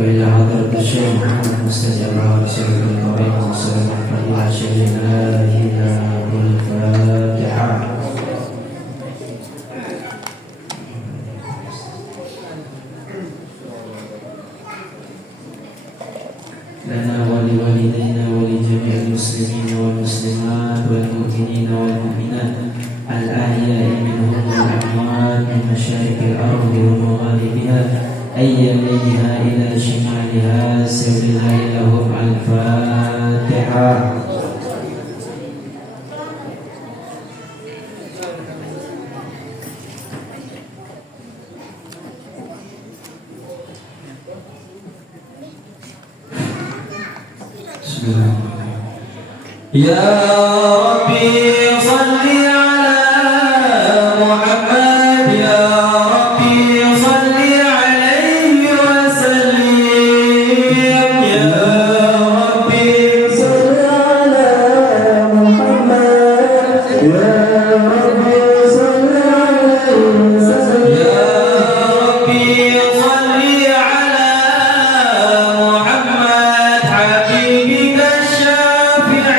وإلى حضرة الشيخ محمد مستجاب رسول الكريم وصلى الله عليه لا إله الفاتحة. لنا ولوالدينا ولجميع المسلمين والمسلمات والمؤمنين والمؤمنات الأحياء منهم والأموات من مشارق الأرض ومغاربها أي يمينها إلى شمالها سر الله لهم الفاتحة. يا ربي صل على محمد يا ربي صل عليه وسلم يا ربي صل على محمد يا ربي صل عليه وسلم يا ربي صل على محمد حبيبك الشافع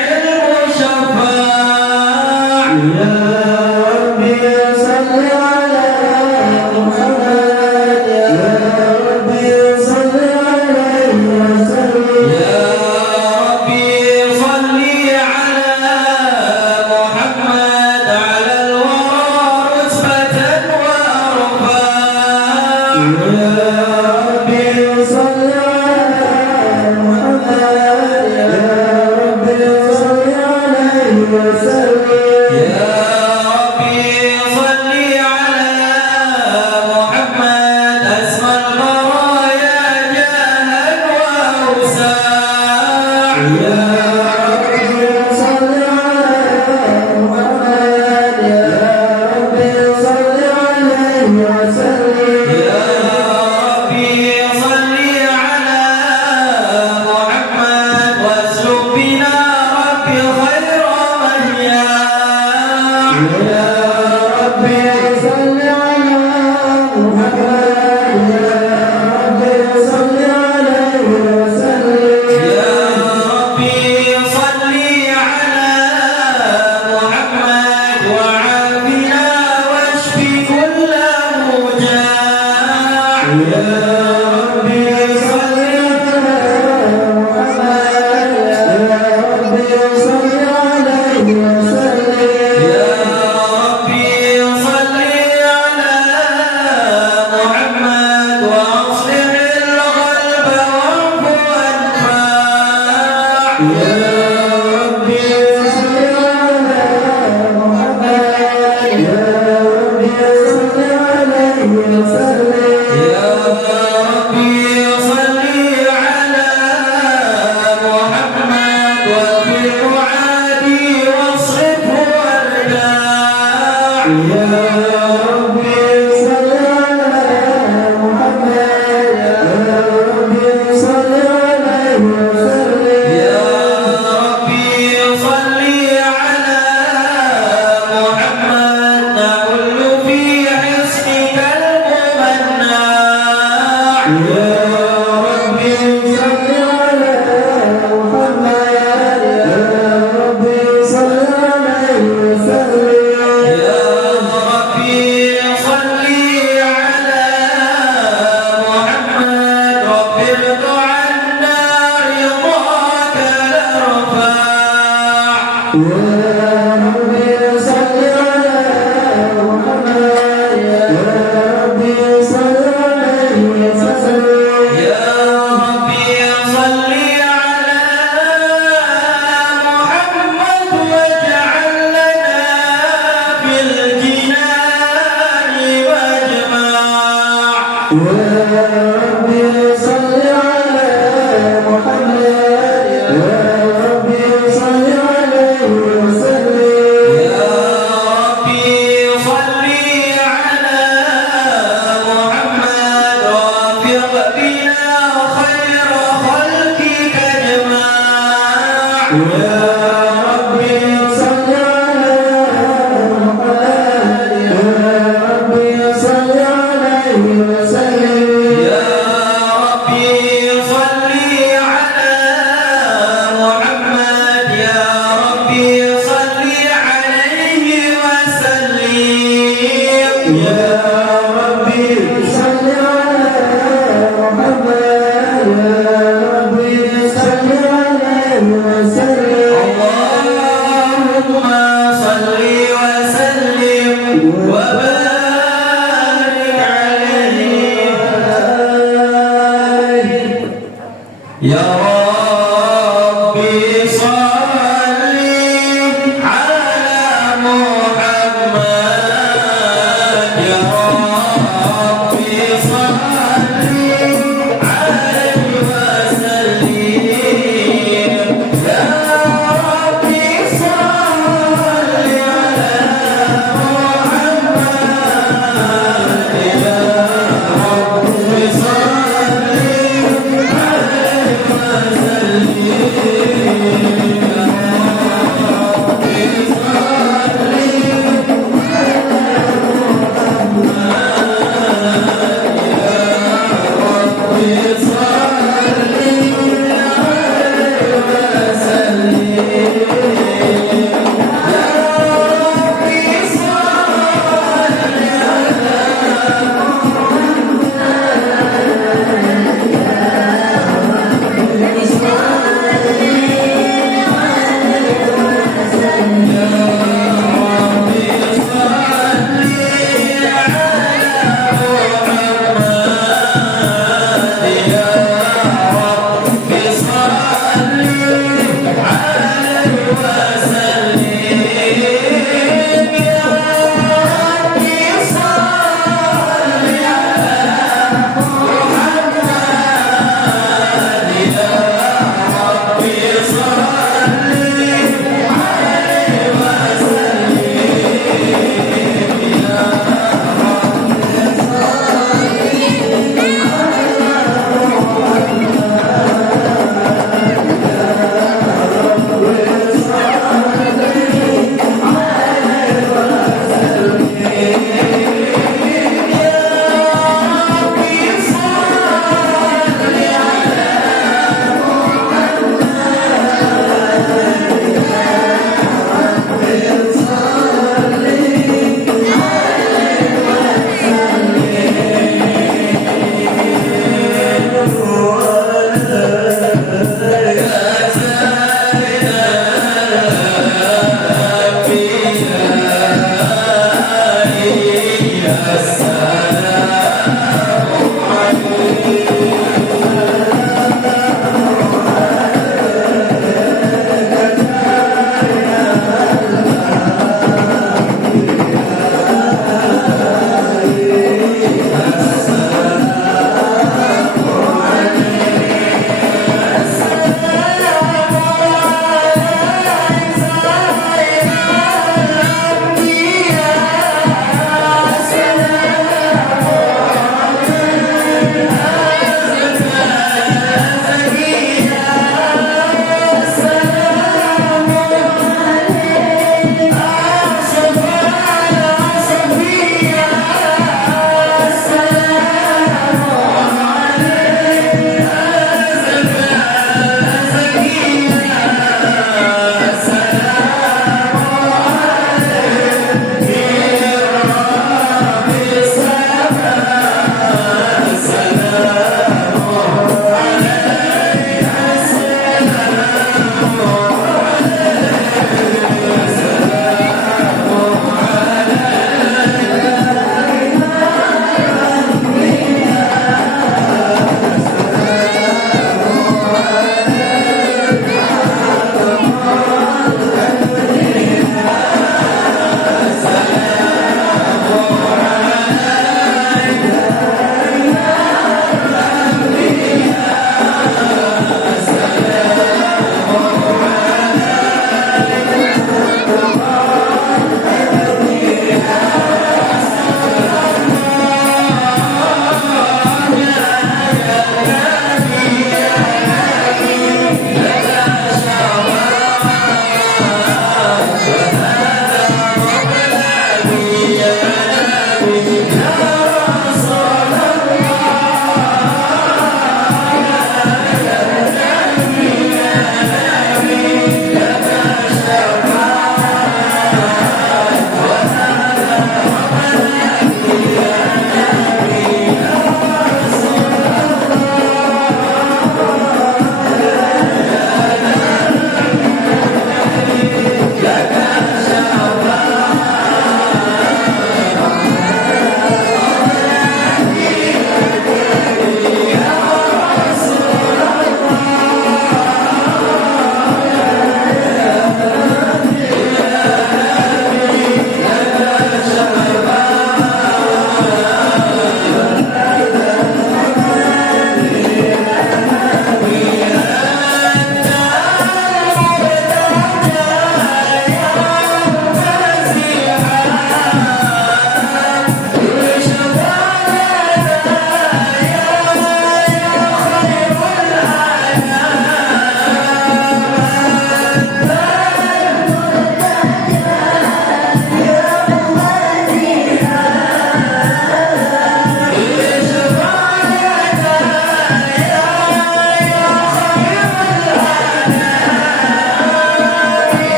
Ya Rabbi salli ala Muhammad. Ya Rabbi salli alaihi wasallim. Ya Rabbi salli ala Muhammad. Ya Rabbi salli alaihi wasallim.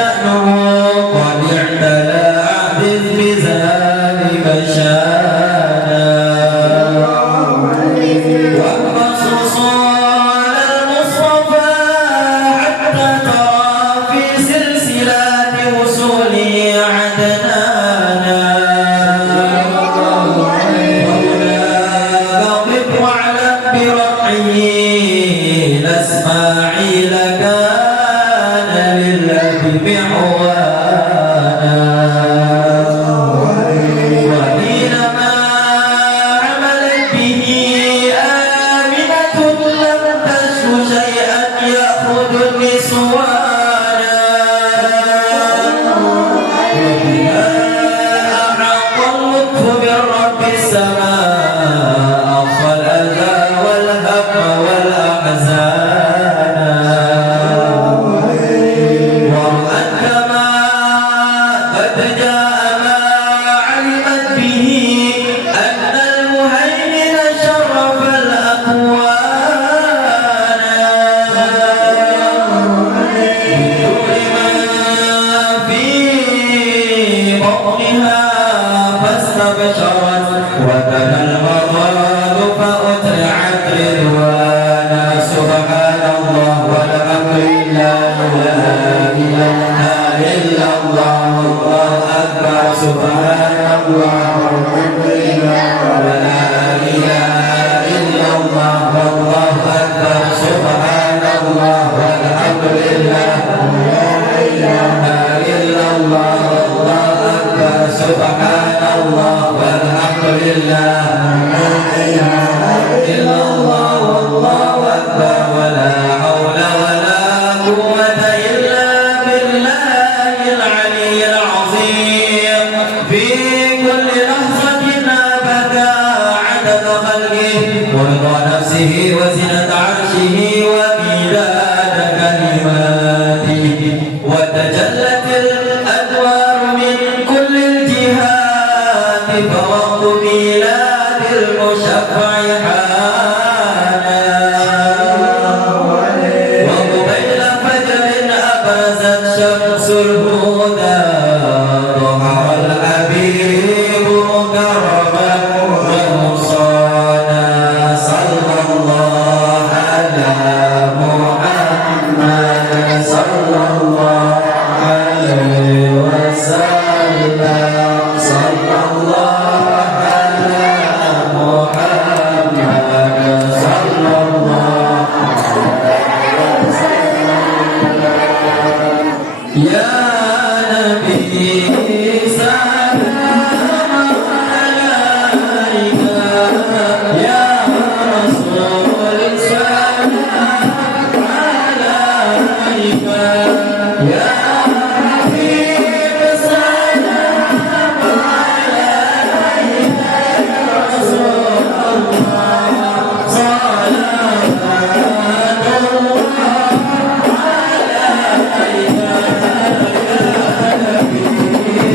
شأنه قد اعتلى عبد بذلك شانا والمقصوص على المصطفى حتى ترى في سلسلة وصوله عدنانا مولاك قف واعلم برحمه إسماعيل كان لله بعوانا وحينما عملت به آمنة لم تشك شيئا يأخذ النسوانا وبها أحق اللطف بالرب السماء أخفى الأذى والهم والأحزان ورأت كما قد جاء ما علمت به أن المهيمن شرف الأكوان بدون ما في بطنها فاستبشرت وبنى المضاد فأترعت رضوانا سبحان الله والحمد لله لا إله إلا الله الله أكبر سبحان الله والحمد لله ولا إله إلا الله والله أكبر سبحان الله والحمد لله لا إله إلا الله الله أكبر سبحان الله والحمد لله لا إله إلا الله والله أكبر ولا حول ولا قوة إلا بالله العلي العظيم في كل لحظة أبدا عدد خلقه ورضا نفسه وزنة عرشه وميلاد كلماته وتجلت الأنوار من كل الجهات فوقت ميلاد المشفع حانا وقبيل فجر أبرزت شمس الهدى ظهر الحبيب مكرما ومصانا صلى الله على محمد صلى الله عليه وسلم صلى الله على محمد صلى الله يا نبي سلام عليك يا رسول سلام عليك يا حبيب سلام عليك يا رسول الله صلوات الله عليك يا نبي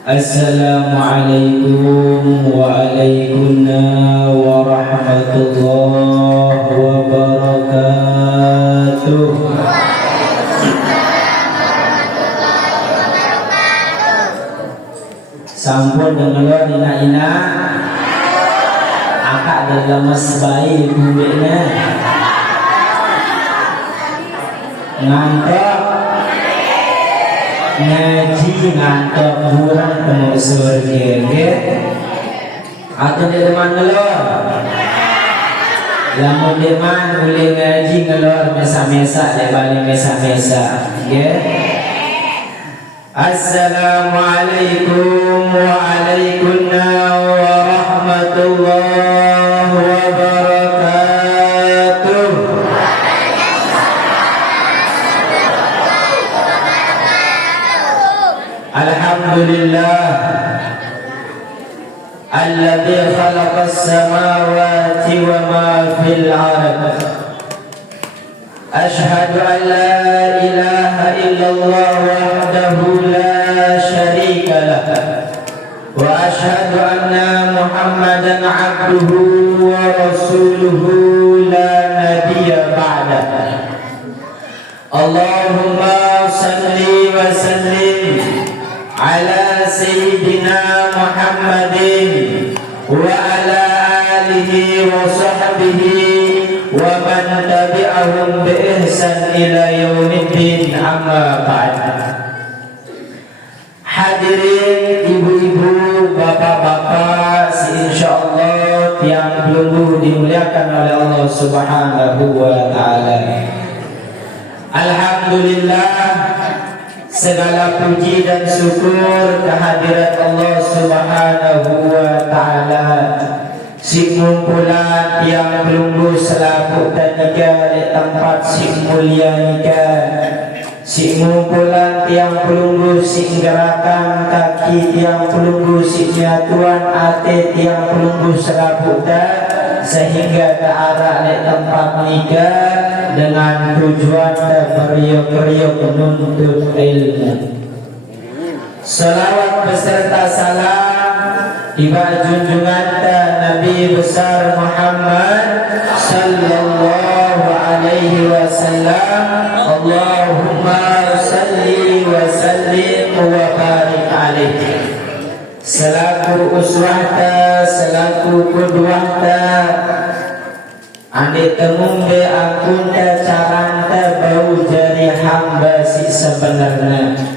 Assalamualaikum waalaikumsalam warahmatullahi wabarakatuh. Sampun dengar ina-ina akak dalam masbai kumbeknya ngantok ngaji ngantok kurang temu surga atau di depan ngelor lamun deman boleh ngaji ngelor mesa-mesa lebalik mesa-mesa Assalamualaikum waalaikumsalam warahmatullahi wabarakatuh. Alhamdulillah alladzi khalaqas samawati wa ma fil ardh. Ashhadu an la ilaha illallah wahdahu la syarika lah wa ashhadu anna Muhammadan abduhu wa rasuluhu la nabiyya ba'dah. Allahumma salli wa sallim ala sayyidina Muhammadin wa ala alihi wa sahbihi wa man tabi'ahum bi ihsan ila yaumiddin, amma ba'd. Hadirin ibu-ibu, bapak-bapak, insyaallah yang belum dimuliakan oleh Allah Subhanahu wa taala. Alhamdulillah, segala puji dan syukur kehadirat Allah Subhanahu wa taala. Si kumpulan yang pelunggu selaku tanika di tempat si mulia nika, si kumpulan yang pelunggu si gerakan kaki yang pelunggu si nyatuan ate yang pelunggu selaku sehingga ke arah di tempat nika dengan tujuan beriuk-riuk menuntut ilmu. Salawat beserta salam tiba junjungan Nabi besar Muhammad sallallahu alaihi wasallam. Allahumma salli wa sallim wa barik alaihi. Selaku uswahta, selaku kudwahta, andi temumbe akunta caranta bau jari hamba si sebenarnya.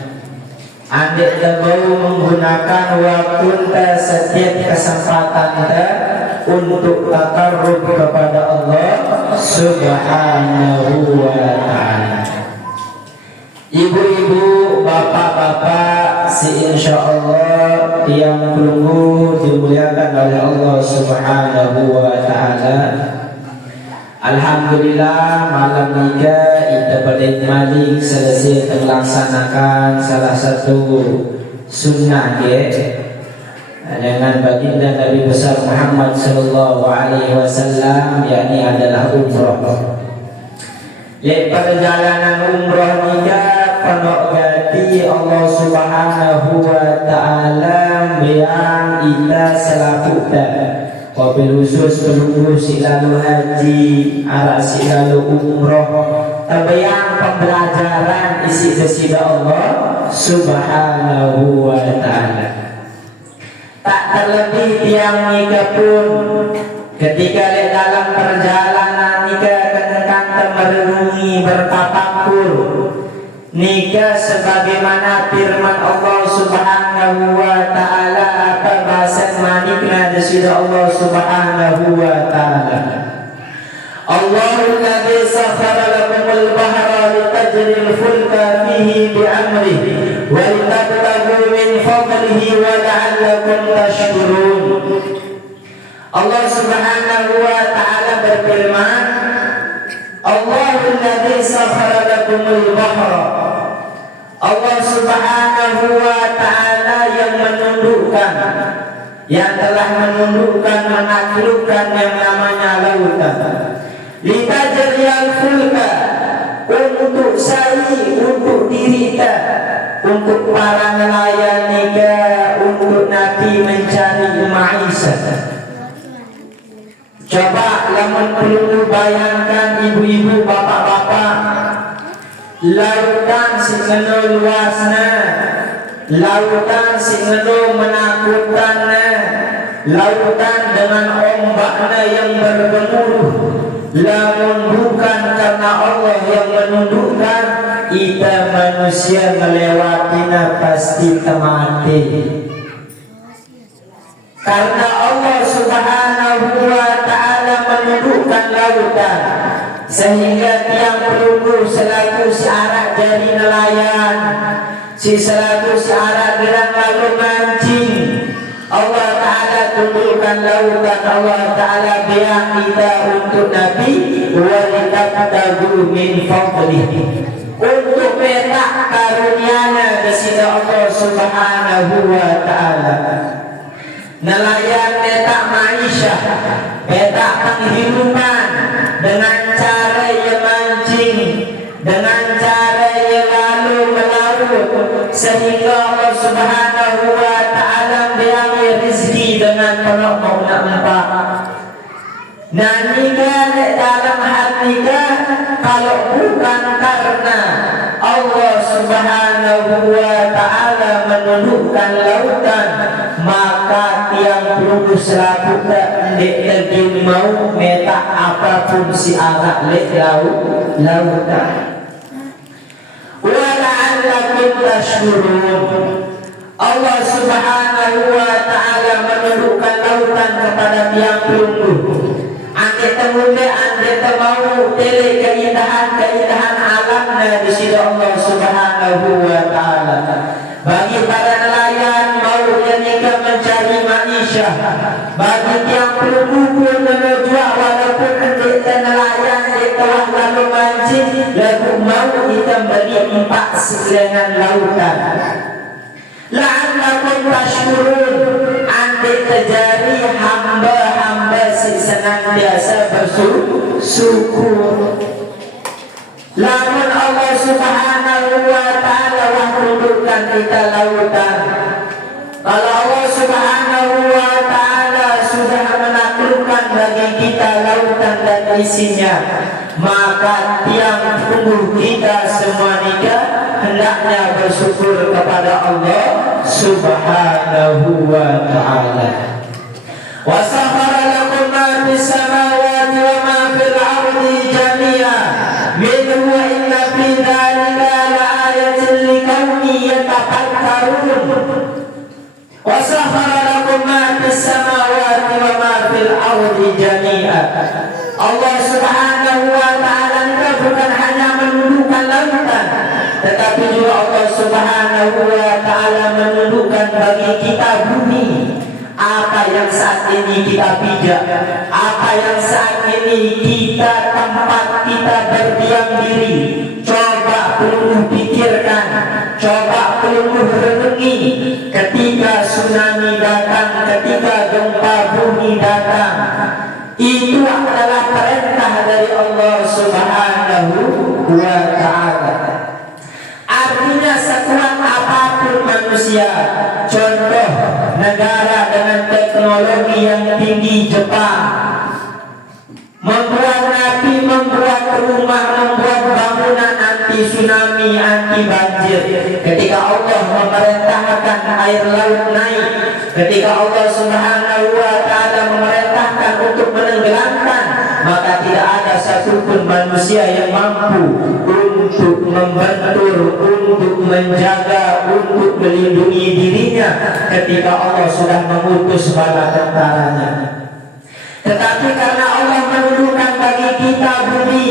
Adik bau menggunakan wakunta setiap kesempatan untuk takarrub kepada Allah Subhanahu wa ta'ala. Ibu-ibu, bapak-bapak, insyaallah yang pelunggu dimuliakan oleh Allah Subhanahu wa ta'ala. Alhamdulillah malam niga kita balik malik selesai melaksanakan salah satu sunnah dengan baginda Nabi besar Muhammad sallallahu alaihi wasallam, yakni adalah umrah. Lek perjalanan umrah niga penuh gati Allah Subhanahu wa taala yang kita selaku wabil khusus penunggu si lalu haji, arah si lalu umroh, tabayang pembelajaran isi kesida Allah Subhanahu wa ta'ala. Tak terlebih tiang nikah pun ketika di dalam perjalanan nikah kencang merenungi bertafakur nikah sebagaimana firman Allah Subhanahu wa ta'ala apa bahasa manikna desida Allah Subhanahu wa ta'ala. Allahul ladzi sakhara lakumul bahra litajril fulka fihi bi'amrihi wa litabtaghu min fadlihi wa la'allakum tashkurun. Allah Subhanahu wa ta'ala berfirman, Allahul ladzi sakhara lakumul bahra, Allah Subhanahu wa ta'ala yang menundukkan, yang telah menundukkan, menaklukkan yang namanya lautan. Litajriyal fulka, untuk saya, untuk diri kita, untuk para nelayan nikah, Ma'isyah. Coba lamun perlu bayangkan ibu-ibu, bapak-bapak, lautan sing ngeno luasna, lautan sing ngeno menakutkanna, lautan dengan ombaknya yang bergemuruh. Lamun bukan karena Allah yang menundukkan, kita manusia melewatinya pasti mati. Karena Allah Subhanahu wa ta'ala menundukkan lautan, sehingga tiang perunggu selaku si arak jari nelayan, si selaku si arak gerang lalu mancing, Allah ta'ala tundukkan lautan. Allah ta'ala biar kita untuk Nabi walitabtagu min fadlihi, untuk petak karunia-Nya dari Allah Subhanahu wa ta'ala. Nelayan petak ma'isyah, petak penghidupan, dengan cara ia mancing, dengan cara ia lalu melaut, sehingga Allah Subhanahu wa ta'ala beri rezeki dengan penuh mauna-mauna. Nah, nikah dalam hati kalau bukan karena Allah Subhanahu wa ta'ala menundukkan lautan, maka tiang perlu selaku tak terjun mau metak apapun si arak lek lautan. Wa la'allakum tashkurun. Allah Subhanahu wa ta'ala menundukkan lautan kepada tiang perunggu. Ande temude, ande temau tele keindahan alamnya di sisi Allah Subhanahu wa ta'ala. Bagi para nelayan mau nikah mencari ma'isyah, bagi yang perlu menuju walaupun ande nelayan di tengah lalu mancing, lalu mau kita beri empat segelingan lautan. La'allakum tashkurun, ande terjadi hamba-hamba si senantiasa bersyukur. Lamun Allah Subhanahu wa ta'ala menundukkan kita lautan, kalau Allah Subhanahu wa ta'ala sudah menaklukkan bagi kita lautan dan isinya, maka tiang tubuh kita semua hendaknya bersyukur kepada Allah Subhanahu wa ta'ala. Wa sakhara lakum ma fis samawati wa ma fil ardi jami'an minhu wa inna fi dzalika laayatin liqaumin yatafakkarun. Wa sakhara lakum ma fis samawati wa ma fil ardi jami'an. Allah Subhanahu wa ta'ala bukan hanya menundukkan lautan, tetapi juga Allah Subhanahu wa ta'ala menundukkan bagi kita bumi. Apa yang saat ini kita pijak, apa yang saat ini kita tempat kita berdiam diri, coba perlu pikirkan, coba perlu renungi. Ketika tsunami datang, ketika gempa bumi datang, itu adalah perintah dari Allah Subhanahu wa ta'ala. Artinya sekuat apapun manusia, contoh negara dengan teknologi yang tinggi Jepang, membuat napi, membuat rumah, membuat bangunan anti tsunami, anti banjir. Ketika Allah memerintahkan air laut naik, ketika Allah Subhanahu wa ta'ala memerintahkan untuk menenggelamkan, maka tidak ada satupun manusia yang mampu untuk membentur, untuk menjaga, untuk melindungi dirinya ketika Allah sudah mengutus bala tentaranya. Tetapi karena Allah menundukkan bagi kita bumi,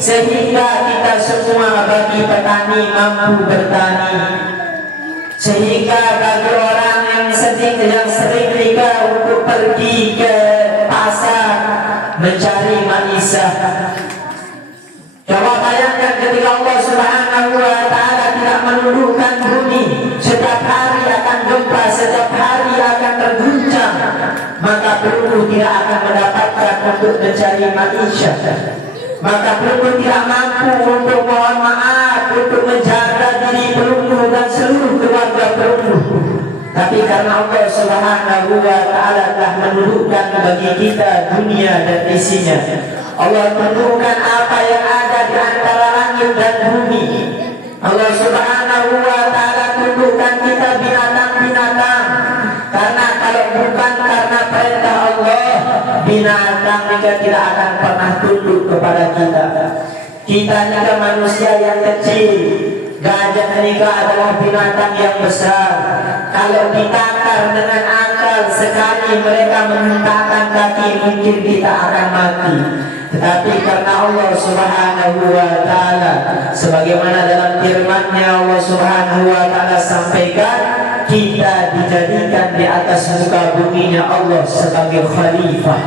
sehingga kita semua bagi petani mampu bertani, sehingga bagi orang yang sering nikah untuk pergi ke pasar mencari ma'isyah. Coba bayangkan ketika Allah Subhanahu wa ta'ala tidak menundukkan bumi, setiap hari akan gempa, setiap hari akan terguncang, maka perlu tidak akan mendapatkan untuk mencari ma'isyah. Maka perlu tidak mampu untuk mohon maaf, untuk menjaga diri perlu dan seluruh keluarga perlu. Tapi Tetapi karena Allah Subhanahu wa Ta'ala telah menundukkan bagi kita dunia dan isinya, Allah tundukkan apa yang ada di antara langit dan bumi. Allah Subhanahu wa Ta'ala tundukkan kita binatang-binatang. Karena kalau bukan karena perintah Allah, binatang juga tidak akan pernah tunduk kepada kita. Kita juga manusia yang kecil. Gajah juga adalah binatang yang besar. Kalau ditakar dengan akal, sekali mereka menghentakkan kaki, mungkin kita akan mati. Tetapi karena Allah Subhanahu wa Ta'ala, sebagaimana dalam firman-Nya Allah Subhanahu wa Ta'ala sampaikan, kita dijadikan di atas muka buminya Allah sebagai khalifah.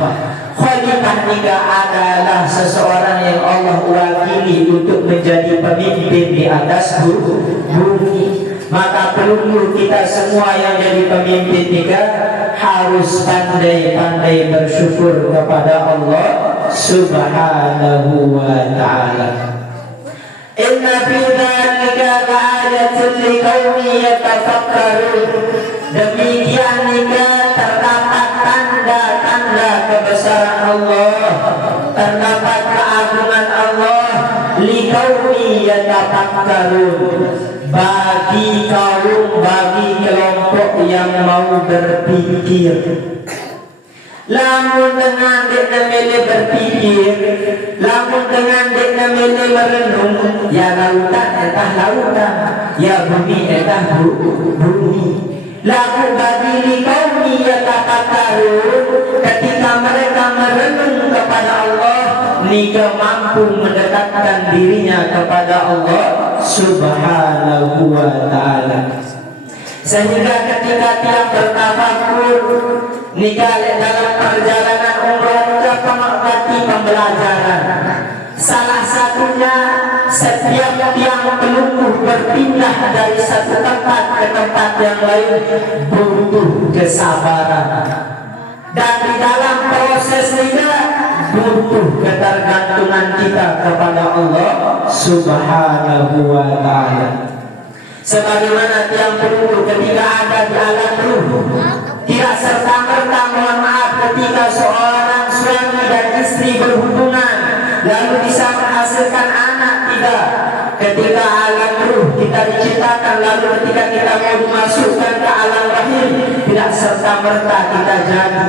Khalifah juga adalah seseorang yang Allah wakili untuk menjadi pemimpin di atas bumi. Maka perlu kita semua yang jadi pemimpin juga harus pandai-pandai bersyukur kepada Allah Subhanahu wa Ta'ala. Inna fi dzalika la'ayatan liqaumin yatafakkarun. Demikian juga terdapat tanda-tanda kebesaran Allah, terdapat keagungan Allah, liqaumin yatafakkarun, bagi kaum, bagi kelompok yang mau berpikir. Lamun dengan dekna mele berpikir, lamun dengan dekna mele merenung, ya lautan entah lautan, ya bumi entah bumi. Lalu bagi liqaumi yatafakkarun, ketika mereka merenung kepada Allah, mereka mampu mendekatkan dirinya kepada Allah Subhanahu wa Ta'ala. Sehingga ketika tiap bertafakur, nikah dalam perjalanan umrah juga mengerti pembelajaran. Salah satunya setiap tiang pelungguh berpindah dari satu tempat ke tempat yang lain butuh kesabaran. Dan di dalam proses ini butuh ketergantungan kita kepada Allah Subhanahu wa Ta'ala. Sebagaimana tiang pelungguh ketika ada di alam ruh, tidak serta-merta, mohon maaf, ketika seorang suami dan istri berhubungan lalu bisa menghasilkan anak, tidak. Ketika alam ruh kita diciptakan, lalu ketika kita mau dimasukkan ke alam rahim, tidak serta-merta kita jadi.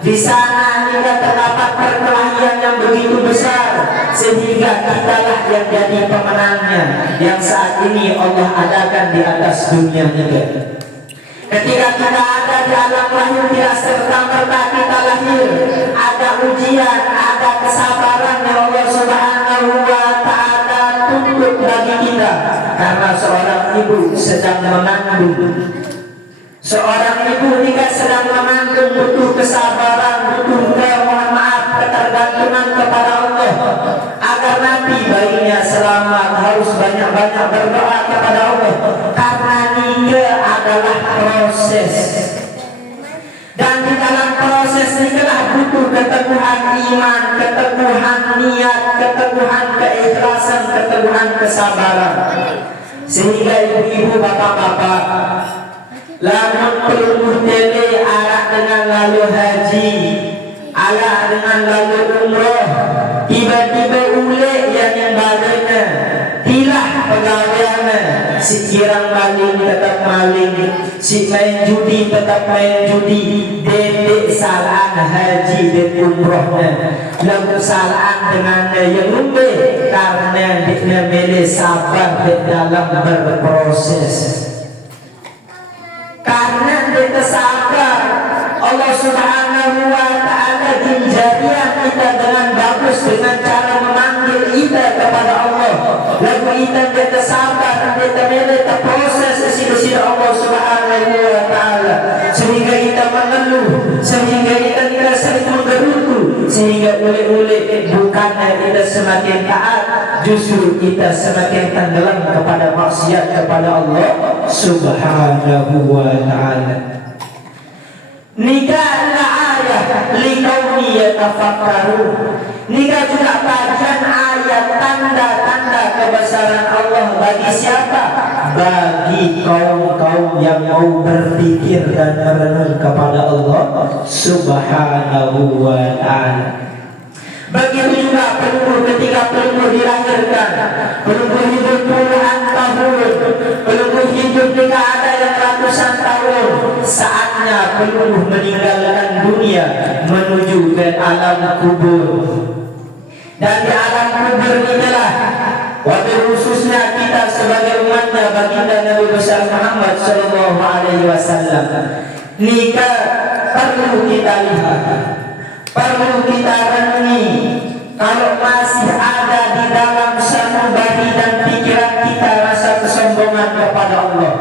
Di sana juga terdapat perkelahian yang begitu besar, sehingga kitalah yang jadi pemenangnya, yang saat ini Allah adakan di atas dunia juga. Ketika kita ada di alam lahir, tidak serta-merta kita lahir. Ada ujian, ada kesabaran yang Allah Subhanahu wa Ta'ala tuntut bagi kita. Karena seorang ibu sedang mengandung. Seorang ibu jika sedang mengandung butuh kesabaran, butuh mohon maaf, ketergantungan kepada Allah. Agar nanti bayinya selamat, harus banyak-banyak berdoa kepada Allah. Karena ini adalah proses. Dan di dalam proses ini butuh keteguhan iman, keteguhan niat, keteguhan keikhlasan, keteguhan kesabaran. Sehingga ibu-ibu, bapak-bapak, lamun pelungguh tele arak dengan lalu haji, arak dengan lalu umroh, tiba-tiba ule yang baliknya, tilah pegawaiannya. Si kirang maling tetap maling, si main judi tetap main judi, dedek salaan haji dan umrohnya, lalu salaan dengan yang umbe karena dia milih sabar di dalam berproses. Karena dia sabar, Allah Subhanahu wa Ta'ala jinjariah kita dengan bagus dengan cara memanggil kita kepada Allah. Lalu kita sabar, kita milih proses di Allah Subhanahu wa Ta'ala, sehingga kita mengeluh, sehingga kita tidak sering menggerutu, sehingga oleh-oleh bukannya kita semakin taat, justru kita semakin tenggelam kepada maksiat kepada Allah Subhanahu wa Ta'ala. Nikah adalah ayat liqaumi yatafakkarun. Nikah juga bagian ayat tanda-tanda kebesaran Allah bagi siapa? Bagi bagi kaum-kaum yang mau berpikir dan merenung kepada Allah Subhanahu wa ta'ala. Begitu juga pelunggu ketika pelunggu dilahirkan, pelunggu hidup puluhan tahun, pelunggu hidup juga ada yang ratusan tahun. Saatnya pelunggu meninggalkan dunia menuju ke alam kubur. Dan di alam kubur inilah wabil khususnya kita sebagai umatnya baginda Nabi besar Muhammad sallallahu alaihi wasallam, nikah perlu kita lihat, perlu kita renungi. Kalau masih ada di dalam sanubari dan pikiran kita rasa kesombongan kepada Allah,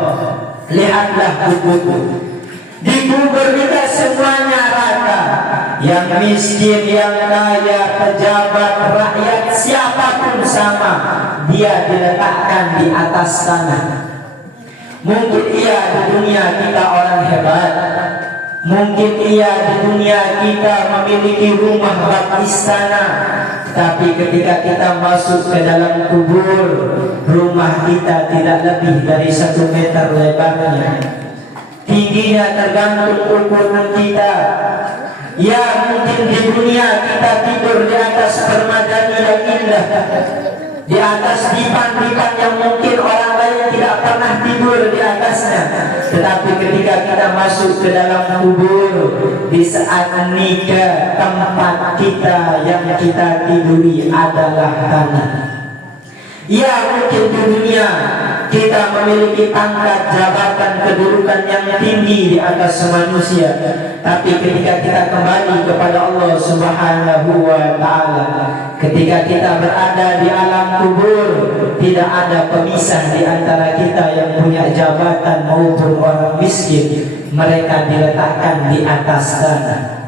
lihatlah kubur. Di kubur kita semuanya rata, yang miskin, yang kaya, pejabat, rakyat, siapapun sama, dia diletakkan di atas sana. Mungkin ia di dunia kita orang hebat, mungkin ia di dunia kita memiliki rumah bak istana, tapi ketika kita masuk ke dalam kubur, rumah kita tidak lebih dari 1 meter lebarnya. Tingginya tergantung ukuran kita. Ya, mungkin di dunia kita tidur di atas permadani yang indah, di atas dipan-dipan yang mungkin orang lain tidak pernah tidur di atasnya. Tetapi ketika kita masuk ke dalam kubur, di saat nikah, tempat kita yang kita tiduri adalah tanah. Ya, mungkin di dunia kita memiliki pangkat, jabatan, kedudukan yang tinggi di atas manusia, tapi ketika kita kembali kepada Allah Subhanahu wa ta'ala, ketika kita berada di alam kubur, tidak ada pemisah di antara kita yang punya jabatan maupun orang miskin. Mereka diletakkan di atas tanah.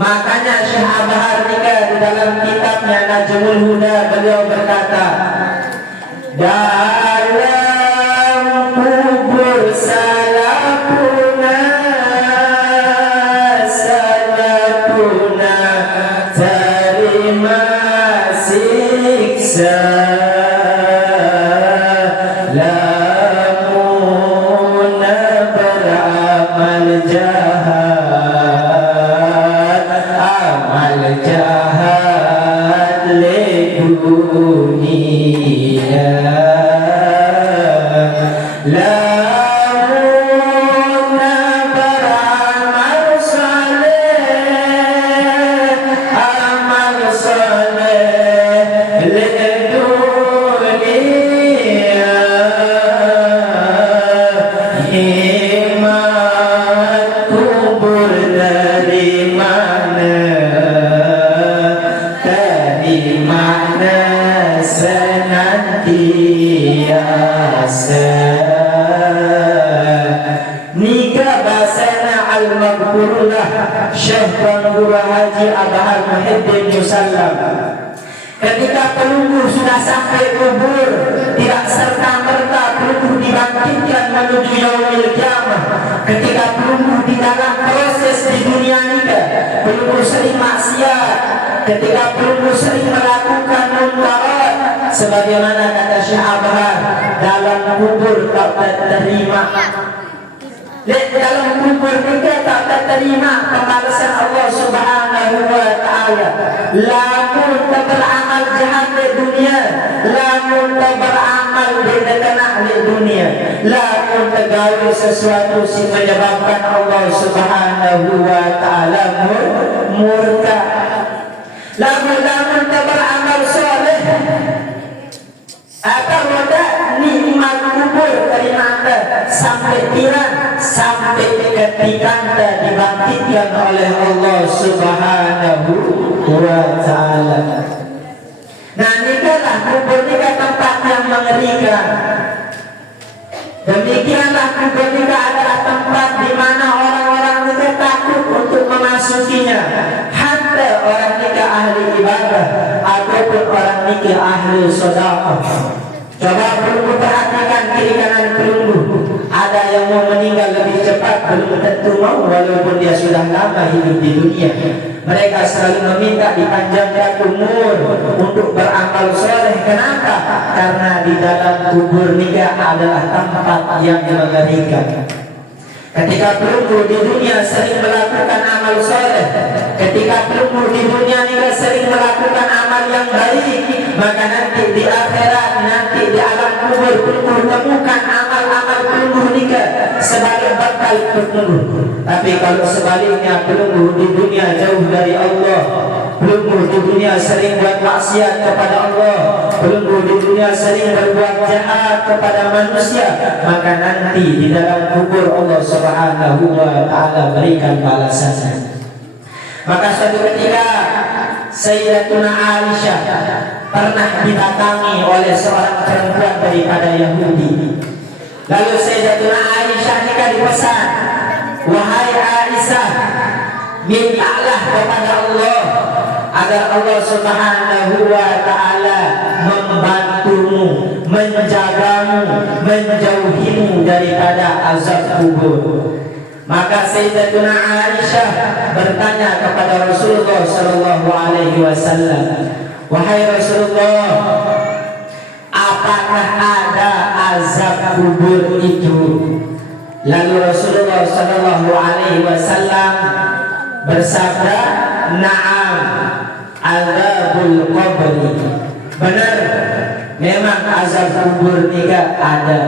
Makanya Syekh Abahar Nika di dalam kitabnya Najmul Huda beliau berkata, dalam kubur salapuna terima siksa, lamun beramal jahat, amal jahat le dunia. Nikah basana al-maghfurullah Syekh Guru Haji Abahar Muhyiddin Musallam. Ketika pelunggu sudah sampai kubur, tidak serta-merta pelunggu dibangkitkan menuju yaumil kiamah. Ketika pelunggu di dalam proses di dunia nikah, pelunggu sering maksiat, ketika pelunggu sering melakukan munkarat, sebagaimana kata Syekh Abahar, dalam kubur tak terima. Dalam kubur kita tak terima pembalasan Allah Subhanahu wa ta'ala. Lamun beramal jahat di dunia, lamun beramal bid'ah di dunia, lamun tergaul sesuatu yang menyebabkan Allah Subhanahu wa ta'ala murka, lamun beramal soleh, atau nikmat kubur terima sampai tiran, sampai ketika anda dibangkitkan oleh Allah Subhanahu wa ta'ala. Nah, nikahlah kubur, nikah tempat yang mengerikan. Demikianlah kubur nikah adalah tempat di mana orang-orang nikah takut untuk memasukinya. Hatta orang nikah ahli ibadah ataupun orang nikah ahli sedekah. Coba pelunggu perhatikan kiri kanan pelunggu. Ada yang mau meninggal lebih cepat, belum tentu mau walaupun dia sudah lama hidup di dunia. Mereka selalu meminta dipanjangkan umur untuk beramal soleh. Kenapa? Karena di dalam kubur nikah adalah tempat yang mengerikan. Ketika pelunggu di dunia sering melakukan amal soleh, ketika pelunggu di dunia nikah sering melakukan amal yang baik, maka nanti di akhirat, nanti di alam kubur pelunggu temukan amal-amal pelunggu nikah sebagai bekal pelunggu. Tapi kalau sebaliknya pelunggu di dunia jauh dari Allah, pelunggu di dunia sering buat maksiat kepada Allah, pelunggu di dunia sering berbuat jahat kepada manusia, maka nanti di dalam kubur Allah Subhanahu wa ta'ala berikan balasannya. Maka suatu ketika Sayyidatuna Aisyah pernah didatangi oleh seorang perempuan daripada Yahudi. Lalu Sayyidatuna Aisyah nikah dipesan, wahai Aisyah, mintalah kepada Allah agar Allah Subhanahu wa ta'ala membantumu, menjagamu, menjauhimu daripada azab kubur. Maka Sayyidatuna Aisyah bertanya kepada Rasulullah sallallahu alaihi wasallam, wahai Rasulullah, apakah ada azab kubur itu? Lalu Rasulullah sallallahu alaihi wasallam bersabda, na'am, azabul qabri. Benar, memang azab kubur juga ada.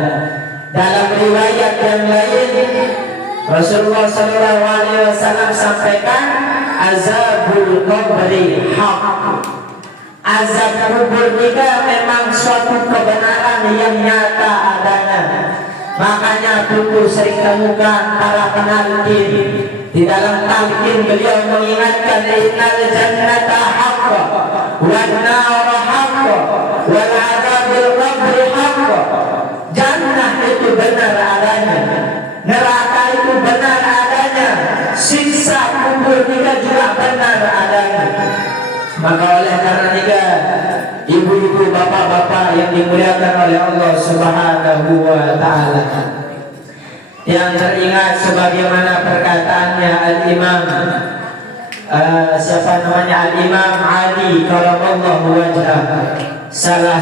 Dalam riwayat yang lain Rasulullah sallallahu alaihi wasallam sampaikan, azabul qabri haq. Azab kubur juga memang suatu kebenaran yang nyata adanya. Makanya dulu sering temukan para penalkin di dalam talqin beliau mengingatkan, innal jannata haqq wan nar haqq wal azabul qabri haqq. Jannah itu benar adanya, neraka itu benar adanya, siksa kubur juga benar adanya. Maka oleh karena itu, ibu-ibu, bapak-bapak yang dimuliakan oleh Allah Subhanahu wa ta'ala, yang teringat sebagaimana perkataannya Al-Imam Al-Imam Ali karamallahu wajhah, salah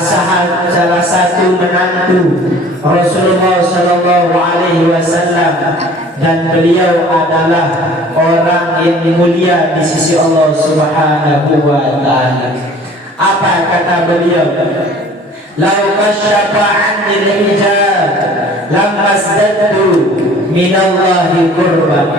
satu menantu Rasulullah sallallahu alaihi wasallam, dan beliau adalah orang yang mulia di sisi Allah Subhanahu wa ta'ala. Apa kata beliau? Lau kasyafa 'anil hijab lamazdadtu minallahi qurban.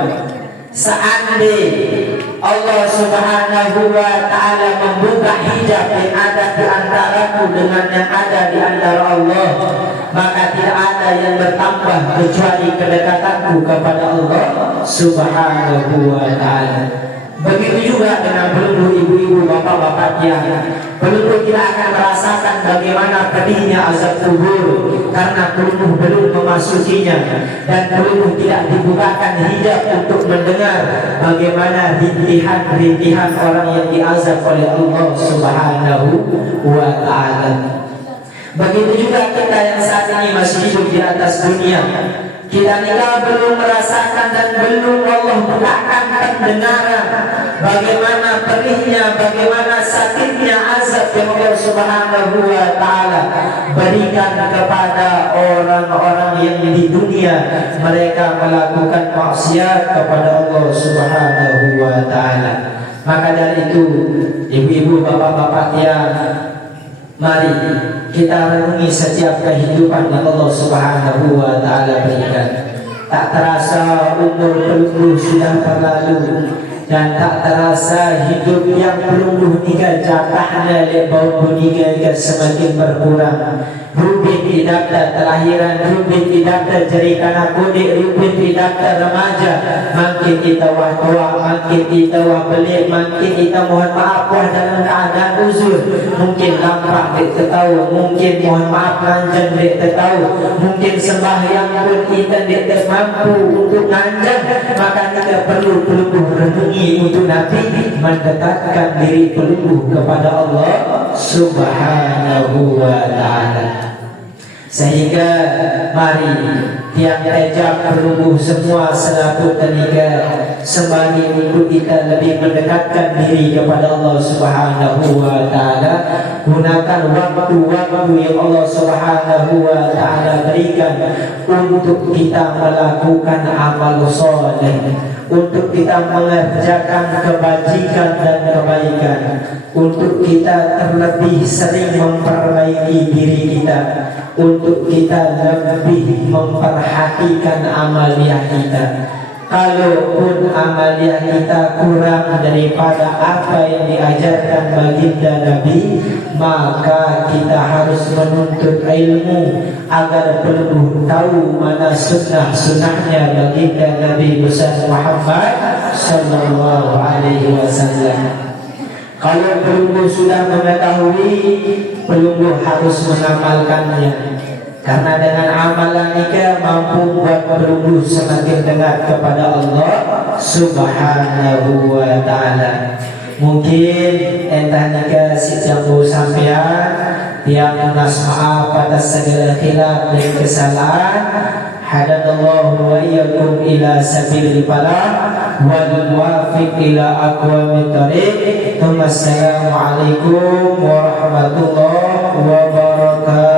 Seandainya Allah Subhanahu wa ta'ala membuka hijab yang ada di antaraku dengan yang ada di antara Allah, maka tidak ada yang bertambah kecuali kedekatanku kepada Allah Subhanahu wa ta'ala. Begitu juga dengan pelunggu ibu-ibu, bapak-bapak yang pelunggu tidak akan merasakan bagaimana pedihnya azab kubur karena pelunggu belum memasukinya, dan pelunggu tidak dibukakan hijab untuk mendengar bagaimana rintihan-rintihan orang yang diazab oleh Allah Subhanahu wa ta'ala. Begitu juga kita yang saat ini masih hidup di atas dunia, kita belum merasakan dan belum Allah bukakan pendengaran bagaimana perihnya, bagaimana sakitnya azab yang Allah Subhanahu wa ta'ala berikan kepada orang-orang yang di dunia mereka melakukan maksiat kepada Allah Subhanahu wa ta'ala. Maka dari itu, ibu-ibu, bapak-bapak yang mari kita renungi setiap kehidupan yang Allah Subhanahu wa ta'ala berikan. Tak terasa umur pelunggu sudah berlalu, dan tak terasa hidup yang pelunggu tiga jatahnya lebau bunyinya semakin berkurang. Rubin tidak ada telahiran, rubin tidak ada jerikana kudik, rubin tidak ada remaja. Makin kita wah tua, makin kita wah belik, makin kita mohon maaf wah dalam keadaan uzur. Mungkin lampak dek tertahu, mungkin mohon maaf lanjang dek tertahu, mungkin sembahyang pun kita dek termampu untuk lanjang. Maka kita perlu pelunggu renungi untuk nanti mendekatkan diri pelunggu kepada Allah Subhanahu wa ta'ala. Sehingga mari tiang tajam pelubuh semua selaput tenaga sembari untuk kita lebih mendekatkan diri kepada Allah Subhanahu wa taala. Gunakan waktu-waktu yang Allah Subhanahu wa taala berikan untuk kita melakukan amal soleh, untuk kita mengerjakan kebajikan dan kebaikan, untuk kita terlebih sering memperbaiki diri kita, untuk kita lebih memperhatikan amaliah kita. Kalaupun amaliah kita kurang daripada apa yang diajarkan baginda Nabi, maka kita harus menuntut ilmu agar perlu tahu mana sunnah-sunnahnya baginda Nabi besar Muhammad sallallahu alaihi wasallam. Kalau pelunggu sudah mengetahui, pelunggu harus mengamalkannya. Karena dengan amalan ini mampu buat pelunggu semakin dekat kepada Allah Subhanahu wa taala. Mungkin entah nika si jambu sampean yang nas maaf atas segala khilaf dan kesalahan. Hadallahu wa iyyakum ila sabilil falah wal muwaffiq ila aqwamit thariq. Assalamualaikum warahmatullahi wabarakatuh.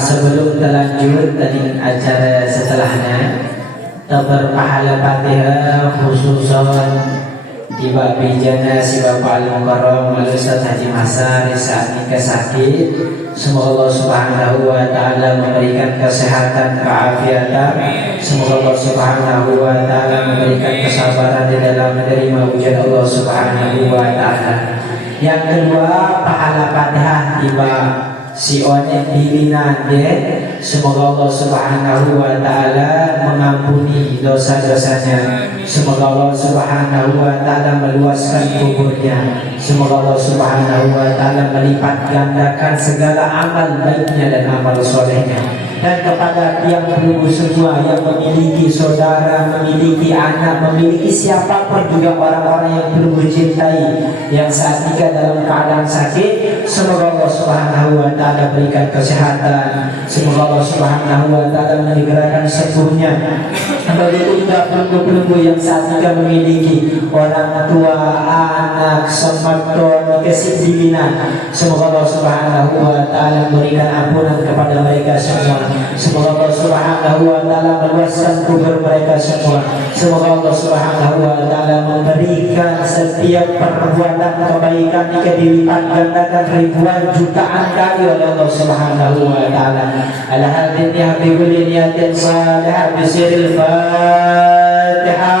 Sebelum terlanjut dari acara setelahnya, berpahala Fatihah khususan di Babijana si Bapak Al-Mukarram Al-Ustaz Haji Masar saat nikah sakit. Semoga Allah Subhanahu wa taala memberikan kesehatan, keafiatan. Semoga Allah Subhanahu wa taala memberikan kesabaran di dalam menerima ujian Allah Subhanahu wa taala. Yang kedua, pahala Fatihah tiba si onek dirinan dia. Semoga Allah Subhanahu wa taala mengampuni dosa-dosanya. Semoga Allah Subhanahu wa taala meluaskan kuburnya. Semoga Allah Subhanahu wa taala melipat gandakan segala amal baiknya dan amal solehnya. Dan kepada tiang pelunggu semua yang memiliki saudara, memiliki anak, memiliki siapapun juga orang-orang yang pelunggu cintai yang saat ini dalam keadaan sakit, semoga Allah Subhanahu wa taala berikan kesehatan. Semoga Allah Subhanahu wa taala menyegerakan sembuhnya. Begitu juga pelunggu-pelunggu yang saat ini memiliki orang tua, anak, sematon, kesindilan. Semoga Allah Subhanahu wa taala memberikan ampunan kepada mereka semua. Semoga Allah Subhanahu wa taala meluaskan kubur mereka semua. Semoga Allah Subhanahu wa taala memberikan setiap perbuatan kebaikan jika dilipat gandakan ribuan jutaan kali oleh Allah Subhanahu wa taala. Ala hadhihi bi kulli niyatin salihah bi sirril Fatihah.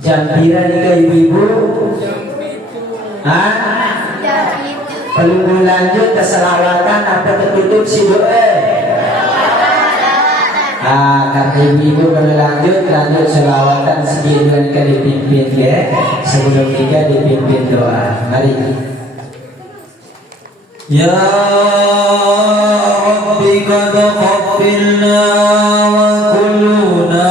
Jam pira nika ibu-ibu? Pelunggu lanjut ke selawatan apa tertutup si doa? Karena ibu-ibu kalau lanjut selawatan sedikit ke dipimpin ya. Sebelum kita dipimpin doa. Mari. Ya Rabbi qad qabilna wa kulluna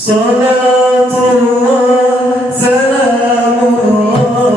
Salatullah, salamullah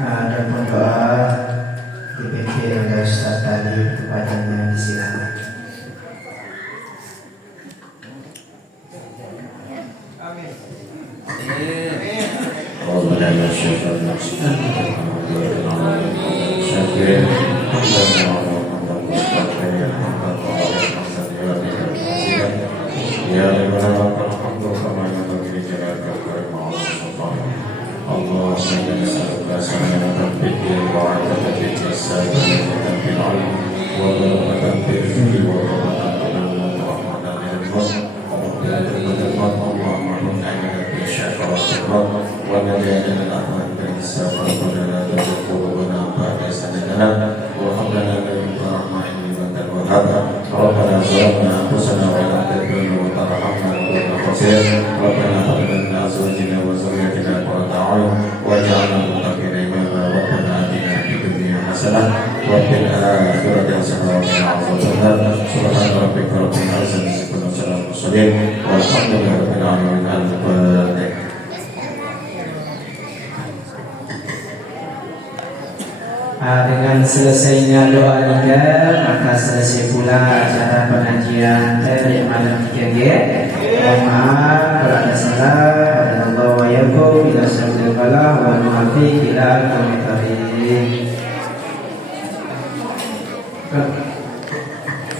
Adapun doa dipimpin oleh Ustaz tadi kepadanya disilakan. Dengan selesainya doa nikah, maka selesai pula acara pengajian dari malam 3G. Mohon maaf kalau ada salah. Allah wa yakum ila sabdil falah wa muafiq ila al-qamitari.